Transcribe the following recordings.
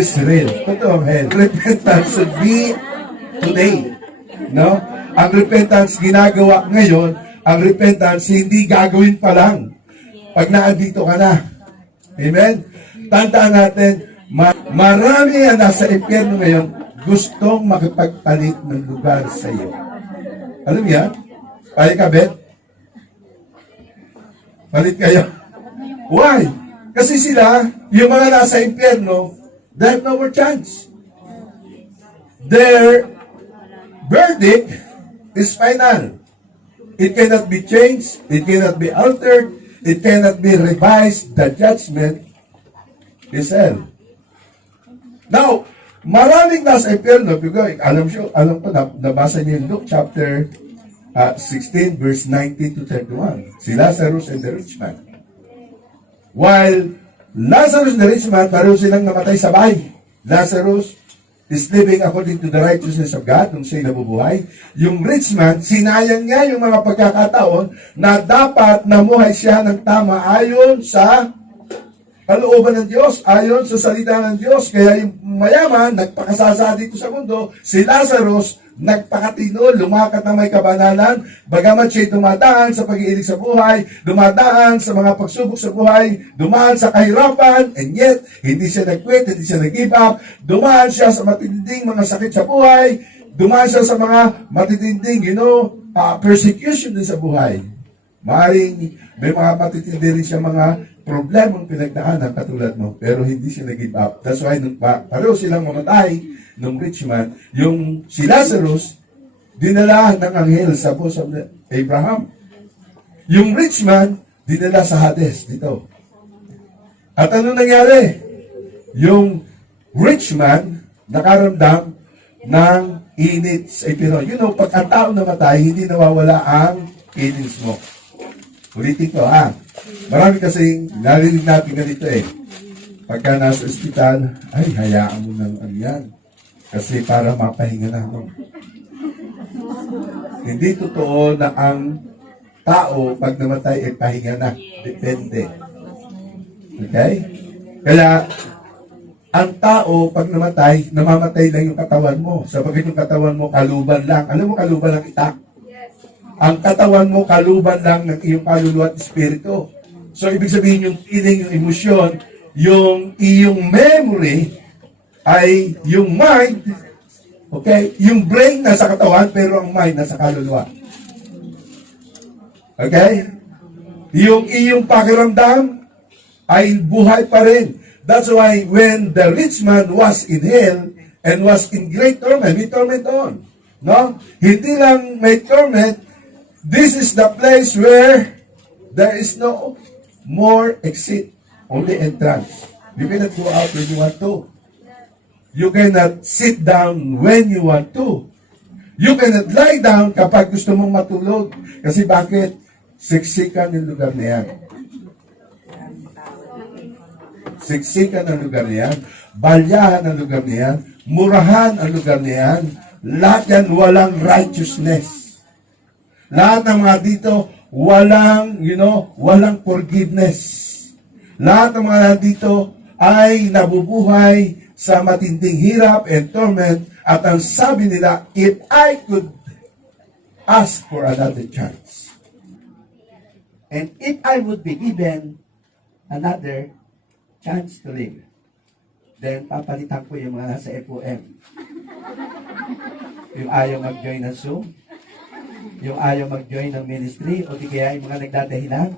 is real. Totoong hell. Repentance should be today. No? Ang repentance ginagawa ngayon, ang repentance hindi gagawin pa lang pag naandito ka na. Amen? Tandaan natin, marami ang nasa impyerno ngayon gustong makipagpalit ng lugar sa iyo. Alam niya? Kaya ka, Bet? Palit kayo. Why? Kasi sila, yung mga nasa impyerno, they have no more chance. Their verdict is final. It cannot be changed. It cannot be altered. It cannot be revised. The judgment is hell. Now, maraming nasa impyerno, alam ko, nabasa niyo yung Luke chapter 16, verse 19 to 31. Si Lazarus and the rich man. While Lazarus and the rich man, pareho silang namatay sa bahay. Lazarus is living according to the righteousness of God nung siya'y nabubuhay. Yung rich man, sinayang niya yung mga pagkakataon na dapat namuhay siya ng tama ayon sa kalooban ng Diyos, ayon sa salita ng Diyos. Kaya yung mayaman, nagpakasasa dito sa mundo, si Lazarus, nagpakatino, lumakat ng may kabanalan, bagamat siya'y dumadaan sa pag-iilig sa buhay, dumadaan sa mga pagsubok sa buhay, dumaan sa kahirapan, and yet, hindi siya nag-quit, hindi siya nag-give up, dumaan siya sa matitinding mga sakit sa buhay, dumaan siya sa mga matitinding, persecution din sa buhay. Maaaring may mga matitindi rin siya mga problemang pinagdaanan katulad mo, pero hindi siya nag-give up. That's why, pareho silang mamatay ng rich man, yung si Lazarus, dinala ng anghel sa bosom ni Abraham. Yung rich man, dinala sa Hades, dito. At ano nangyari? Yung rich man, nakaramdam ng init sa ipino. Pag ang tao namatay, hindi nawawala ang feelings mo. Ulitin ko, marami kasing narinig natin ganito Pagka nasa ospital, ay, hayaan mo ng yan. Kasi para mapahinga na ako. Hindi totoo na ang tao pag namatay ay pahinga na. Depende. Okay? Kaya, ang tao pag namatay, namamatay lang yung katawan mo. Sabagat yung katawan mo, kaluban lang. Alam mo, kaluban lang itak. Ang katawan mo, kaluban lang ng iyong kaluluwa at espiritu. So, ibig sabihin yung feeling, yung emosyon, yung iyong memory, ay yung mind, okay? Yung brain nasa katawan, pero ang mind nasa kaluluwa. Okay? Yung iyong pakiramdam ay buhay pa rin. That's why when the rich man was in hell and was in great torment, may torment on. No? Hindi lang may torment, this is the place where there is no more exit, only entrance. You cannot go out when you want to. You cannot sit down when you want to. You cannot lie down kapag gusto mong matulog. Kasi bakit? Siksikan yung lugar na yan. Siksikan ang lugar na yan. Balyahan ang lugar na yan. Murahan ang lugar na yan. Lahat yan walang righteousness. Lahat ng mga dito walang, walang forgiveness. Lahat ng mga dito ay nabubuhay sa matinding hirap and torment, at ang sabi nila, if I could ask for another chance, and if I would be given another chance to live, then papalitan ko yung mga nasa FOM. Yung ayaw mag-join ng Zoom, yung ayaw mag-join ng ministry, o di kaya yung mga nagdadahilan,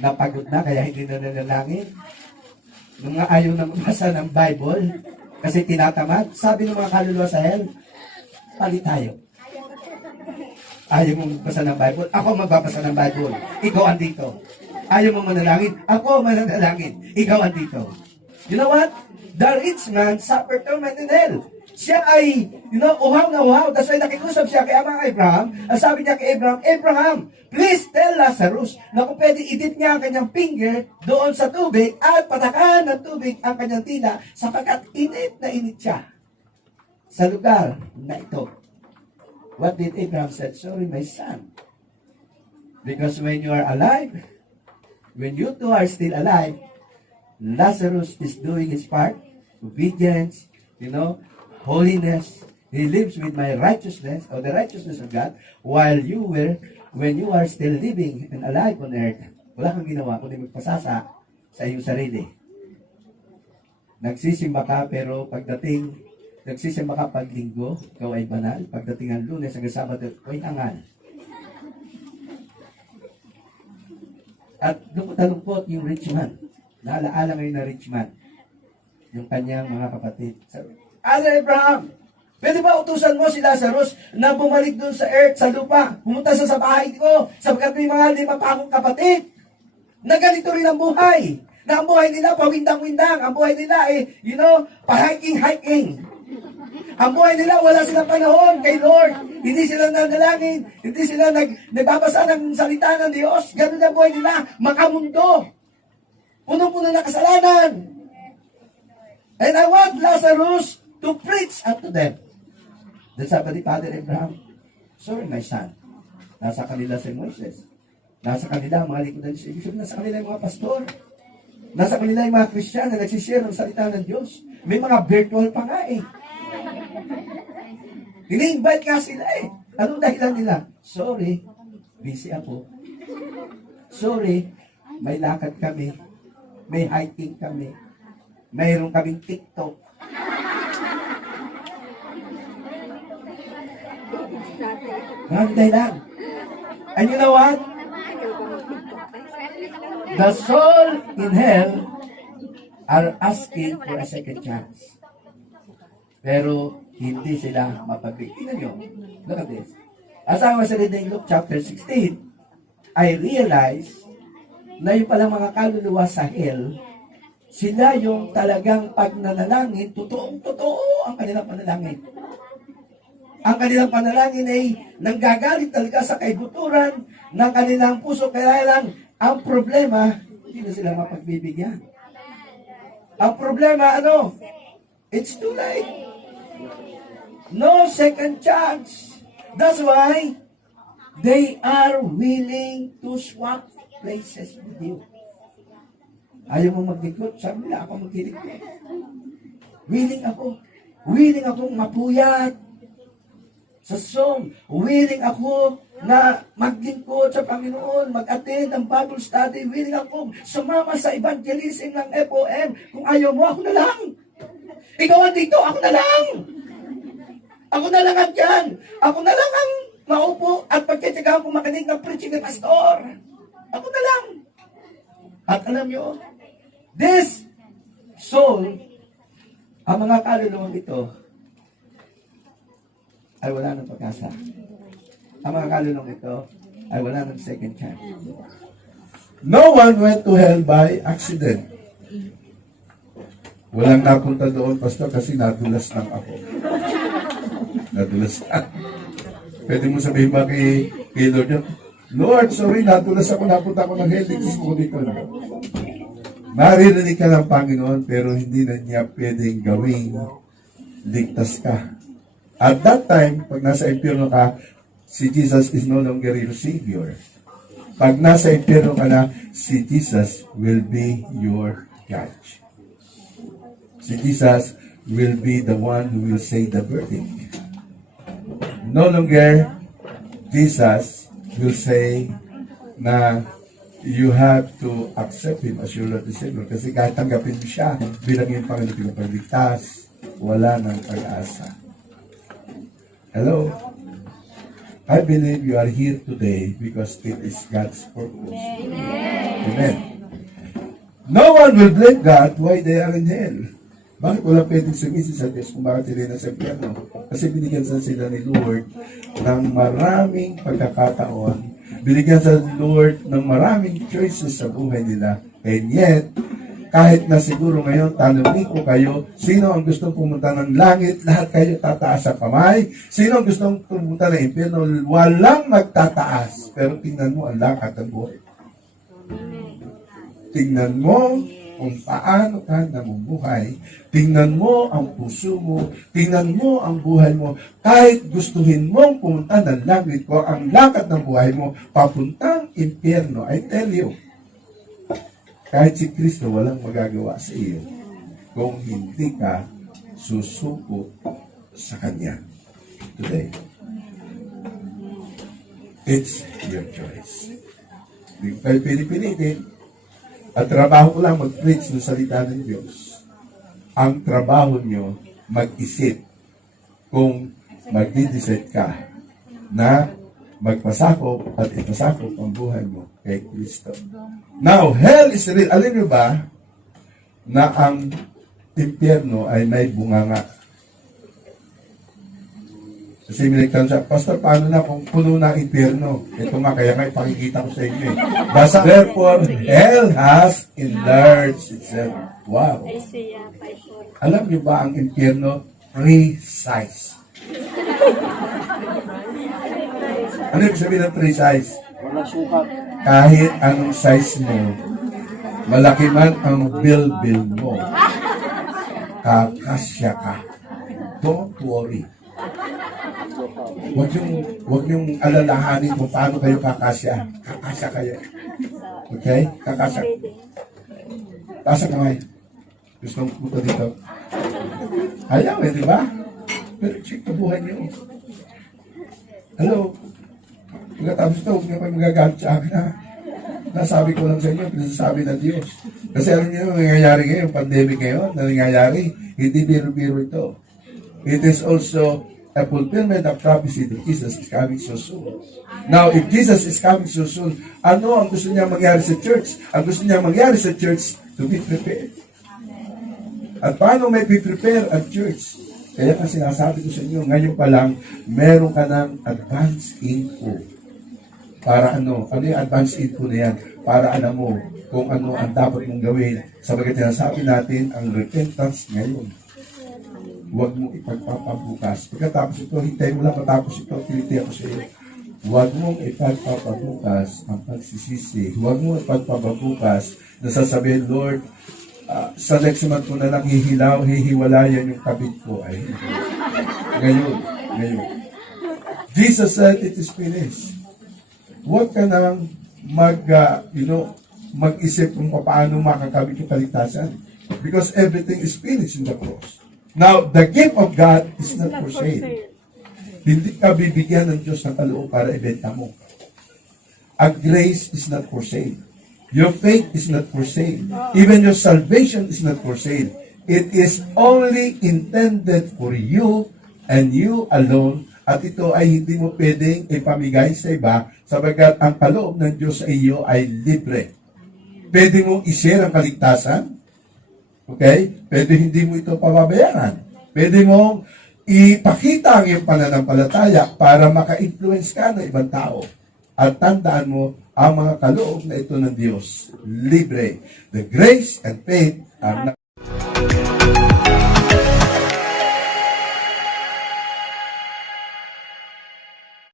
napagod na kaya hindi na nanalangin, yung mga ayaw na magbasa ng Bible, kasi tinatamad, sabi ng mga kaluluwa sa hell, palit tayo. Ayaw mong magbasa ng Bible, ako magbabasa ng Bible, ikaw andito. Ayaw mong manalangin, ako manalangin, ikaw andito. You know what? The rich man suffered torment in hell. Siya ay, uhaw na uhaw. That's why nakikusap siya kay Amang Abraham. Ang sabi niya kay Abraham, Abraham, please tell Lazarus na kung pwede idip niya ang kanyang finger doon sa tubig at patakan ng tubig ang kanyang tila sapagkat init na init siya sa lugar na ito. What did Abraham said? Sorry, my son. Because when you are alive, when you two are still alive, Lazarus is doing his part, obedience, holiness. He lives with my righteousness, or the righteousness of God, while when you are still living and alive on earth, wala kang ginawa kundi magpasasa sa iyong sarili. Nagsisimba ka, pero nagsisimba ka pag linggo, ikaw ay banal. Pagdating ng Lunes hanggang Sabado, ikaw ay hangal. At lungkot yung rich man. Naalaala ngayon na rich man. Yung kanyang mga kapatid. Sabi, Father Abraham, pwede ba utusan mo si Lazarus na bumalik doon sa earth, sa lupa, pumunta sa bahay ko, sapagkat may mga 5 pa akong kapatid na ganito rin ang buhay. Na ang buhay nila pawindang-windang. Ang buhay nila pa-hiking-hiking. Ang buhay nila wala silang panahon kay Lord. Hindi sila nanalangin. Hindi sila nagbabasa ng salita ng Diyos. Ganun ang buhay nila. Makamundo. Puno-puno na kasalanan. And I want Lazarus to preach unto them. Then sabi ni Father Abraham, sorry my son, nasa kanila si Moises. Nasa kanila ang mga lingkod ng Diyos. Nasa kanila yung mga pastor. Nasa kanila yung mga Kristiyano na nagsishare ng salita ng Diyos. May mga virtual pa nga eh. Ini-invite nga sila eh. Anong dahilan nila? Sorry, busy ako. Sorry, may lakad kami. May hiking kami. Mayroon kaming TikTok. Anong dahilan? And you know what? The soul in hell are asking for a second chance. Pero hindi sila mapagbigay. Tingnan nyo. Look at this. As I was reading Luke chapter 16, I realized na yung palang mga kaluluwa sa hell, sila yung talagang pag nanalangin, totoong-totoo ang kanilang panalangin. Ang kanilang panalangin ay nanggagalit talaga sa kaibuturan ng kanilang puso. Kaya lang, ang problema, hindi na sila mapagbibigyan. Ang problema, it's too late. No second chance. That's why they are willing to swap places with you. Ayaw mo maglikod, sabi nila ako maglikod. Willing ako. Willing akong mapuyat sa song. Willing ako na maglingkod sa Panginoon, mag-attend ng Bible study. Willing akong sumama sa evangelism ng FOM. Kung ayaw mo, ako na lang. Ikaw dito, ako na lang. Ako na lang dyan. Ako na lang ang maupo at pagkitigahan ko makinig ng preaching ng pastor. Ako na lang. At alam nyo, this soul, ang mga kaluluwang ito, ay wala ng pag-asa. Ang mga kaluluwang ito, ay wala ng second chance. No one went to hell by accident. Walang napunta doon, Pastor, kasi nadulas lang ako. Nadulas ka. Pwede mo sabihin ba kay Lord yun? Lord, sorry, nadulas ako, napunta ako ng hell. Ligtas mo dito. Maririnig ka ng Panginoon, pero hindi na niya pwedeng gawing ligtas ka. At that time, pag nasa impyerno ka, si Jesus is no longer your Savior. Pag nasa impyerno ka na, si Jesus will be your judge. Si Jesus will be the one who will say the verdict. No longer, Jesus will say na you have to accept Him as your Lord and Savior. Kasi kahit tanggapin mo siya, bilang yung Panginoon pinapagligtas, wala ng pag-asa. Hello? I believe you are here today because it is God's purpose. Amen. No one will blame God why they are in hell. Bakit wala pwedeng sumisi sa Diyos kung bakit sila nasa piano? Kasi binigyan sila ni Lord ng maraming pagkakataon. Binigyan sa Lord ng maraming choices sa buhay nila. And yet, kahit na siguro ngayon, tanongin ko kayo, sino ang gustong pumunta ng langit? Lahat kayo tataas ang kamay. Sino ang gustong pumunta ng impyerno? Walang magtataas. Pero tingnan mo ang lakad ng buhay. Tingnan mo kung paano ka namumuhay. Tingnan mo ang puso mo. Tingnan mo ang buhay mo. Kahit gustuhin mong pumunta ng langit ko, ang lakad ng buhay mo, papuntang impyerno. I tell you, kahit si Kristo walang magagawa sa iyo. kung hindi ka susuko sa Kanya today. It's your choice. Hindi kayo pinipilitin. At trabaho ko lang mag-preach ng salita ng Diyos. Ang trabaho nyo, mag-isip kung magdi-decide ka na magpasakop at ipasakop ang buhay mo kay Kristo. Now, hell is real. Alam nyo ba na ang impyerno ay may bunganga? Kasi minigtan siya, Pastor, paano na kung puno na ang impyerno? Ito nga, kaya nga ipakikita ko sa inyo eh. Basta, therefore, hell has enlarged itself. Wow. Isaiah 5:4. Alam niyo ba ang impyerno? Precise. Ano yung sabihin ng precise? Walang sukat. Kahit anong size mo, malaki man ang bilbil mo, kakasya ka. Don't worry. Huwag yung alalahanin kung paano kayo kakasya. Kakasya kayo. Okay? Kakasya. Taas ang kamay. Gusto mong puto dito. Ayaw eh, di ba? Pero check na buhay niyo. Hello? Pagkatapos ito, huwag niyo kayo magagamit sa akin ha. Nasabi ko lang sa inyo, pinasasabi ng Diyos. Kasi alam niyo, nangyayari ngayon, pandemic ngayon, na nangyayari, hindi biro-biro ito. It is also a fulfillment of prophecy that Jesus is coming so soon. Now, if Jesus is coming so soon, ano ang gusto niya mangyari sa church? Ang gusto niya mangyari sa church, to be prepared. At paano may be-prepare ang church? Kaya kasi sinasabi ko sa inyo, ngayon pa lang, meron ka ng advance info. Para ano? Ano yung advance info na yan? Para alam mo kung ano ang dapat mong gawin. Sabagat sinasabi natin, ang repentance ngayon. Huwag mo ipagpapabukas. Pagkatapos ito, hintay mo lang matapos ito, piniti ako sa iyo. Huwag mong ipagpapabukas ang pagsisisi. Huwag mong ipagpapabukas na sasabihin, Lord, sa next month ko na lang hihiwalayan yung kabit ko. Ay, ngayon. Jesus said, it is finished. Huwag ka nang mag-isip kung paano makakabit yung kaligtasan. Because everything is finished in the cross. Now, the gift of God is not for sale. Hindi ka bibigyan ng Diyos ng kaloob para ibenta mo. A grace is not for sale. Your faith is not for sale. Even your salvation is not for sale. It is only intended for you and you alone. At ito ay hindi mo pwedeng ipamigay sa iba sabagat ang kaloob ng Diyos sa iyo ay libre. Pwede mong i-share ang kaligtasan. Okay? Pwede hindi mo ito pababayaran. Pwede mong ipakita ang iyong pananampalataya para maka-influence ka ng ibang tao. At tandaan mo, ang mga kaloob na ito ng Diyos, libre. The grace and faith are not